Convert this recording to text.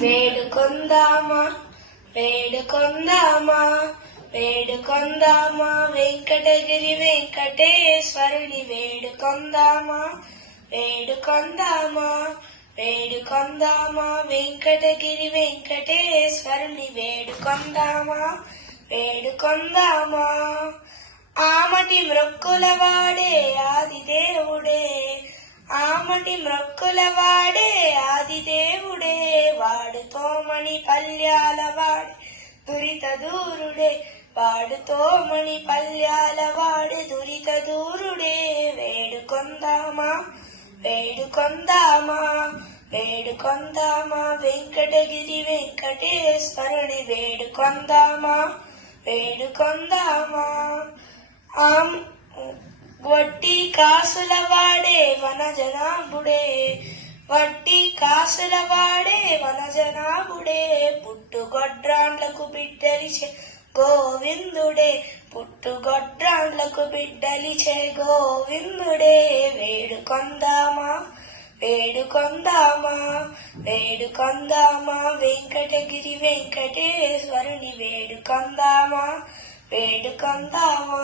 వేడుకొందామా వేడుకొందామా వేడుకొందామా వెంకటగిరి వెంకటేశ్వరుని వేడుకొందామా వేడుకొందామా వేడుకొందామా వెంకటగిరి వెంకటేశ్వరుని వేడుకొందామా వేడుకొందామా ఆమటి మ్రొక్కుల వాడే ఆదిదేవుడే ఆమటి మ్రొక్కుల వాడే ఆదిదేవుడే వాడుతోమణి పల్యాల వాడే దురిత దూరుడే వాడుతోమణి పల్యాల వాడే దురిత దూరుడే వేడుకొందామా వేడుకొందామా వేడుకొందామా వెంకటగిరి వెంకటేశ్వరుని వేడుకొందామా వేడుకొందామా వడ్డీ కాసుల వాడే వనజనాభుడే వడ్డీ కాసుల వాడే వనజనాభుడే పుట్టుగొడ్రాండ్లకు బిడ్డలిచే గోవిందుడే పుట్టుగొడ్రాండ్లకు బిడ్డలిచే గోవిందుడే వేడుకొందామా వేడుకొందామా వేడుకొందామా వెంకటగిరి వెంకటేశ్వరుని వేడుకొందామా వేడుకొందామా.